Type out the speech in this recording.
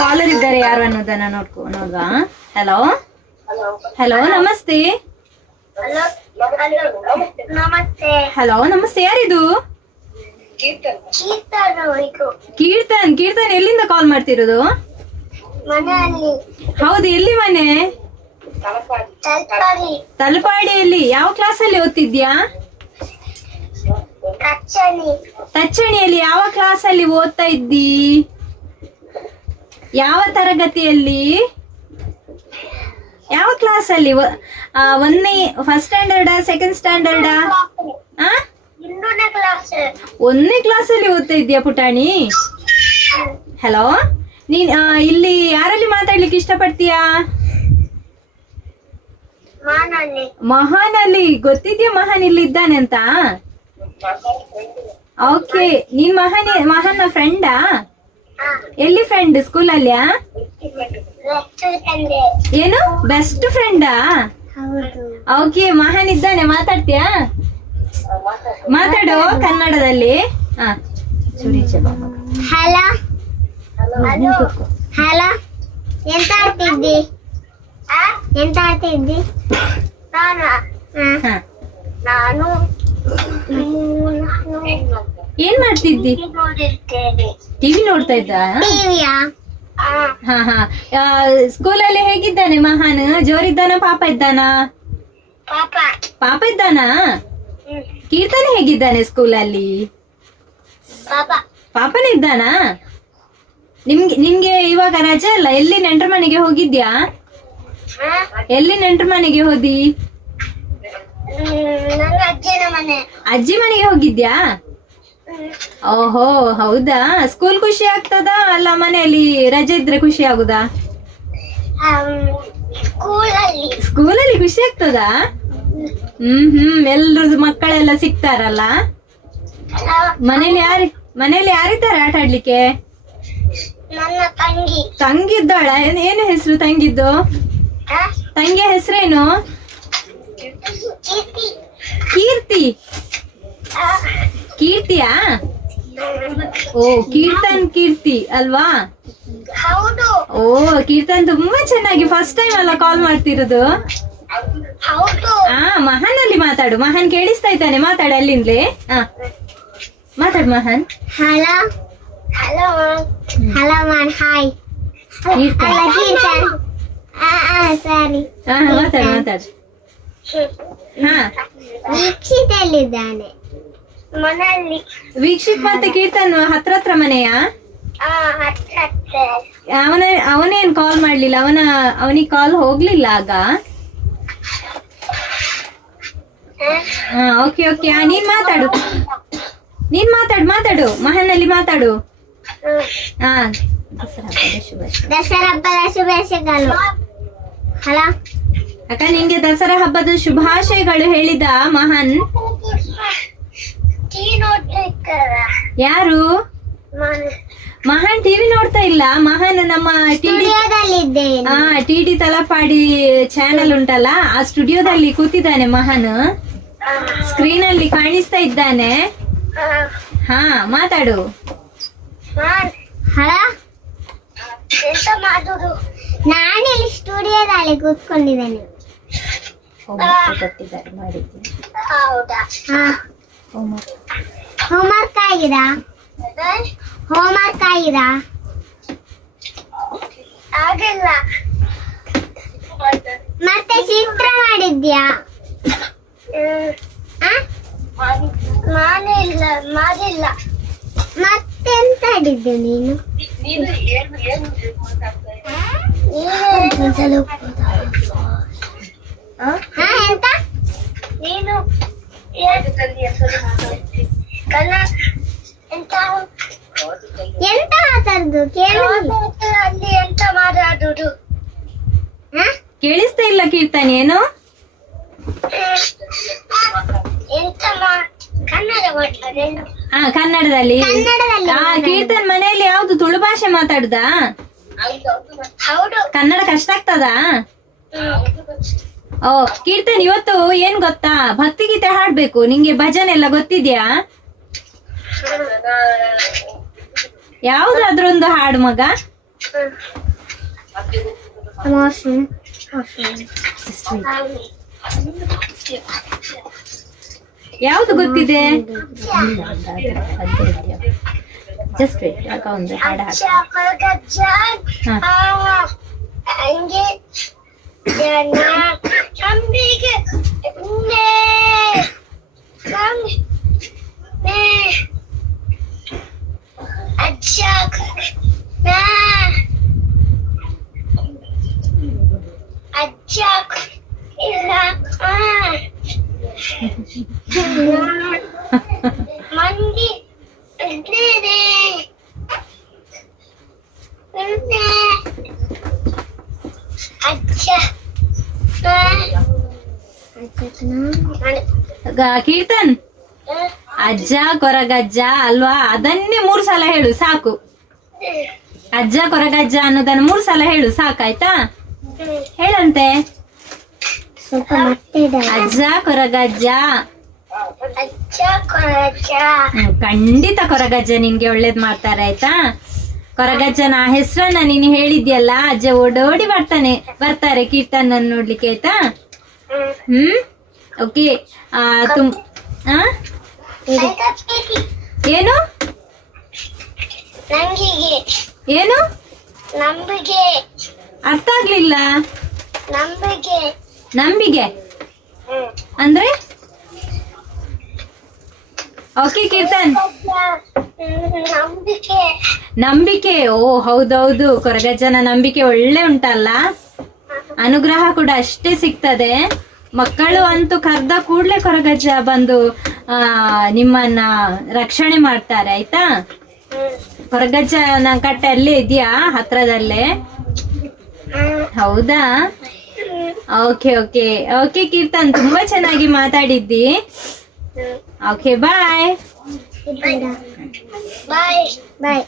Collar ಇದ್ದಾರೆ ಯಾರು ಅನ್ನೋದನ್ನ ನೋಡುವ. ಹಲೋ ಹಲೋ ನಮಸ್ತೆ. ಹಲೋ ನಮಸ್ತೆ, ಯಾರಿದು? ಕೀರ್ತನ್. ಕೀರ್ತನ್ ಎಲ್ಲಿಂದ ಕಾಲ್ ಮಾಡ್ತಿರೋದು? ಹೌದು, ಎಲ್ಲಿ ಮನೆ? ತಲಪಾಡಿಯಲ್ಲಿ. ಯಾವ ಕ್ಲಾಸ್ ಅಲ್ಲಿ ಓದ್ತಿದ್ಯಾ? ತಚ್ಚಣಿಯಲ್ಲಿ. ಯಾವ ಕ್ಲಾಸ್ ಅಲ್ಲಿ ಓದ್ತಾ ಇದ್ದಿ? ಯಾವ ತರಗತಿಯಲ್ಲಿ? ಯಾವ ಕ್ಲಾಸ್ ಅಲ್ಲಿ? ಫಸ್ಟ್ ಸ್ಟ್ಯಾಂಡರ್ಡಾ ಸೆಕೆಂಡ್ ಸ್ಟ್ಯಾಂಡರ್ಡಾ? ಒಂದನೇ ಕ್ಲಾಸ್ ಅಲ್ಲಿ ಓದ್ತಾ ಇದ್ಯಾ ಪುಟಾಣಿ? ಹಲೋ, ನೀನ್ ಇಲ್ಲಿ ಯಾರಲ್ಲಿ ಮಾತಾಡ್ಲಿಕ್ಕೆ ಇಷ್ಟಪಡ್ತೀಯಾ? ಮಹಾನ್ ಅಲ್ಲಿ. ಗೊತ್ತಿದ್ಯಾ ಮಹಾನ್ ಇಲ್ಲಿ ಇದ್ದಾನೆ ಅಂತ? ಓಕೆ, ನೀನ್ ಮಹಾನ್ ಫ್ರೆಂಡಾ? ಎಲ್ಲಿ ಫ್ರೆಂಡ್? ಸ್ಕೂಲ್ ಅಲ್ಲಿಯಾ? ಏನು ಬೆಸ್ಟ್ ಫ್ರೆಂಡಾ? ಓಕೆ, ಮಹಾನ್ ಇದ್ದಾನೆ. ಮಾತಾಡ್ತೀಯಾ? ಮಾತಾಡು ಕನ್ನಡದಲ್ಲಿ. ಹಲೋ ಹಲೋ, ಎಂತ ಆಡ್ತಿದ್ದಿ? ಎಂತ ಆಡ್ತಿದ್ದಿ? ನಾನು ಏನ್ ಮಾಡ್ತಿದ್ದಿ? ಟಿವಿ ನೋಡ್ತಾ ಇದ್ದ? ಸ್ಕೂಲಲ್ಲಿ ಹೇಗಿದ್ದಾನೆ ಮಹಾನ್? ಜೋರಿದ್ದಾನ? ಪಾಪ ಇದ್ದಾನ? ಪಾಪ ಇದ್ದಾನ? ಕೀರ್ತನ ಹೇಗಿದ್ದಾನೆ ಸ್ಕೂಲಲ್ಲಿ? ಪಾಪನೇ ಇದ್ದಾನ? ನಿಮ್ಗೆ ಇವಾಗ ರಜೆ ಅಲ್ಲ, ಎಲ್ಲಿ ನೆಂಟ್ರ ಮನೆಗೆ ಹೋಗಿದ್ಯಾ? ಎಲ್ಲಿ ನೆಂಟ್ರ ಮನೆಗೆ ಹೋದಿ? ಅಜ್ಜಿ ಮನೆಗೆ ಹೋಗಿದ್ಯಾ? ಓಹೋ, ಹೌದಾ. ಸ್ಕೂಲ್ ಖುಷಿ ಆಗ್ತದಾ ಅಲ್ಲ ಮನೆಯಲ್ಲಿ ರಜೆ ಇದ್ರೆ ಖುಷಿ ಆಗುದಾ? ಸ್ಕೂಲಲ್ಲಿ ಖುಷಿ ಆಗ್ತದಾ? ಎಲ್ರು ಮಕ್ಕಳೆಲ್ಲ ಸಿಗ್ತಾರಲ್ಲ. ಮನೇಲಿ ಯಾರಿದ್ದಾರೆ ಆಟ ಆಡ್ಲಿಕ್ಕೆ? ತಂಗಿ ಇದ್ದಾಳ? ಏನು ಹೆಸರು ತಂಗಿದ್ದು? ತಂಗಿಯ ಹೆಸರೇನು? ಕೀರ್ತಿ. ಕೀರ್ತಿಯಾ? ಓ, ಕೀರ್ತಿ ಅಲ್ವಾ? ಓ, ಕೀರ್ತನ್ ತುಂಬಾ ಚೆನ್ನಾಗಿ ಫಸ್ಟ್ ಟೈಮ್ ಅಲ್ಲ ಕಾಲ್ ಮಾಡ್ತಿರೋದು. ಮಹಾನ್ ಅಲ್ಲಿ ಮಾತಾಡು. ಮಹಾನ್ ಕೇಳಿಸ್ತಾ ಇದ್ದಾನೆ, ಮಾತಾಡು ಅಲ್ಲಿಂದಲೇ. ಮಾತಾಡು ಮಹಾನ್. ಹಲೋ ಹಲೋ ಮಾನ್, ಹಾಯ್. ಸರಿ, ಮಾತಾಡು. ವೀಕ್ಷಿತ್ ಎಲ್ಲಿದ್ದಾನೆ? ಮನೆಯಲ್ಲಿ. ವೀಕ್ಷಿತ್ ಮತ್ತೆ ಕೀರ್ತನ್ ಹತ್ರ ಮನೆಯಾ? ಅವನೇನ್ ಕಾಲ್ ಮಾಡ್ಲಿಲ್ಲ? ಅವನಿಗೆ ಕಾಲ್ ಹೋಗ್ಲಿಲ್ಲ ಆಗ? ಓಕೆ. ನೀನ್ ಮಾತಾಡು ಮಹಾನಲ್ಲಿ ಮಾತಾಡು. ದಸರಾ ಹಬ್ಬದ ಶುಭಾಶಯಗಳು. ಹಲೋ ಅಕ್ಕ, ನಿಂಗೆ ದಸರಾ ಹಬ್ಬದ ಶುಭಾಶಯಗಳು ಹೇಳಿದ ಮಹಾನ್? ಯಾರು? ಮಹಾನ್ ಟಿವಿ ನೋಡ್ತಾ ಇಲ್ಲ. ಮಹಾನ್ ನಮ್ಮ ಟಿಡಿ ತಲಪಾಡಿ ಚಾನೆಲ್ ಉಂಟಲ್ಲ, ಆ ಸ್ಟುಡಿಯೋದಲ್ಲಿ ಕೂತಿದ್ದಾನೆ ಮಹಾನ್. ಸ್ಕ್ರೀನ್ ಅಲ್ಲಿ ಕಾಣಿಸ್ತಾ ಇದ್ದಾನೆ. ಮಾತಾಡು. ನಾನಿಲ್ಲಿ ಸ್ಟುಡಿಯೋದಲ್ಲಿ ಕೂತ್ಕೊಂಡಿದ್ದೇನೆ. ಹೋಮ್ವರ್ಕ್ ಆಗಿದಾ? ಆಗಿಲ್ಲ. ಮತ್ತೆ ಚಿತ್ರ ಮಾಡಿದ್ಯಾ? ಮಾಡಿಲ್ಲ. ಮತ್ತೆಂತ ಆಡಿದ್ದೆ ನೀನು? ಎಂತ ನೀನು ಎಂತ ಮಾತಾಡುದು? ಅಲ್ಲಿ ಎಂತ ಮಾತಾಡುದು? ಕೇಳಿಸ್ತಾ ಇಲ್ಲ ಕೀರ್ತನ್. ಏನು? ಕನ್ನಡದಲ್ಲಿ. ಕೀರ್ತನ್ ಮನೆಯಲ್ಲಿ ಯಾವ್ದು ತುಳು ಭಾಷೆ ಮಾತಾಡುದಾ? ಕನ್ನಡ ಕಷ್ಟ ಆಗ್ತದಾ? ಓ, ಕೀರ್ತನ್ ಇವತ್ತು ಏನ್ ಗೊತ್ತಾ, ಭಕ್ತಿಗೀತೆ ಹಾಡ್ಬೇಕು. ನಿಂಗೆ ಭಜನೆ ಎಲ್ಲ ಗೊತ್ತಿದ್ಯಾ? ಯಾವ್ದಾದ್ರೊಂದು ಹಾಡು ಮಗ. ವಾಶ್ರೂಮ್ ಯಾವ್ದು ಗೊತ್ತಿದೆ? ಜಸ್ಟ್ ವೇಟ್, ಆಗ ಒಂದು ಹಾಡು ಹಾಡು. ಹಂಗೆ ಜನ ನಂಬಿಕೆ ಅಜ್ಜ ಅಜ್ಜ ಇಲ್ಲ ಮಂದಿ ಅಜ್ಜ ಕೀರ್ತನ್, ಅಜ್ಜ ಕೊರಗಜ್ಜ ಅಲ್ವಾ? ಅದನ್ನೇ 3 ಸಲ ಹೇಳು ಸಾಕು. ಅಜ್ಜ ಕೊರಗಜ್ಜ ಅನ್ನೋದನ್ನ 3 ಸಲ ಹೇಳು ಸಾಕಾಯ್ತಾ? ಹೇಳಂತೆ. ಸ್ವಲ್ಪ ಮತ್ತೆ ಅಜ್ಜ ಕೊರಗಜ್ಜ. ಅಜ್ಜ ಕೊರಗಜ್ಜ. ಖಂಡಿತ ಕೊರಗಜ್ಜ ನಿನ್ಗೆ ಒಳ್ಳೇದ್ ಮಾಡ್ತಾರೆ ಆಯ್ತಾ? ಕೊರಗಜ್ಜನ ಹೆಸರನ್ನ ನೀನು ಹೇಳಿದ್ಯಲ್ಲ, ಅಜ್ಜ ಓಡೋಡಿ ಬರ್ತಾರೆ ಕೀರ್ತನ್ ನೋಡ್ಲಿಕ್ಕೆ ಆಯ್ತಾ? ಓಕೆ. ಏನು ಏನು ನಂಬಿಕೆ ಅರ್ಥ ಆಗ್ಲಿಲ್ಲ. ನಂಬಿಕೆ ನಂಬಿಗೆ ಅಂದ್ರೆ? ಓಕೆ ಕೀರ್ತನ್. ನಂಬಿಕೆ ನಂಬಿಕೆ. ಓ ಹೌದೌದು, ಕೊರಗಜ್ಜನ ನಂಬಿಕೆ ಒಳ್ಳೆ ಉಂಟಲ್ಲ, ಅನುಗ್ರಹ ಕೂಡ ಅಷ್ಟೇ ಸಿಗ್ತದೆ. ಮಕ್ಕಳು ಅಂತೂ ಕರ್ದ ಕೂಡ್ಲೆ ಕೊರಗಜ್ಜ ಬಂದು ನಿಮ್ಮನ್ನ ರಕ್ಷಣೆ ಮಾಡ್ತಾರೆ ಆಯ್ತಾ? ಕೊರಗಜ್ಜನ ಕಟ್ಟೆ ಅಲ್ಲೇ ಇದೆಯಾ ಹತ್ರದಲ್ಲೇ? ಹೌದಾ? ಓಕೆ ಓಕೆ ಓಕೆ ಕೀರ್ತನ್, ತುಂಬಾ ಚೆನ್ನಾಗಿ ಮಾತಾಡಿದ್ದಿ. Okay bye. ಬಾಯ್ ಬಾಯ್.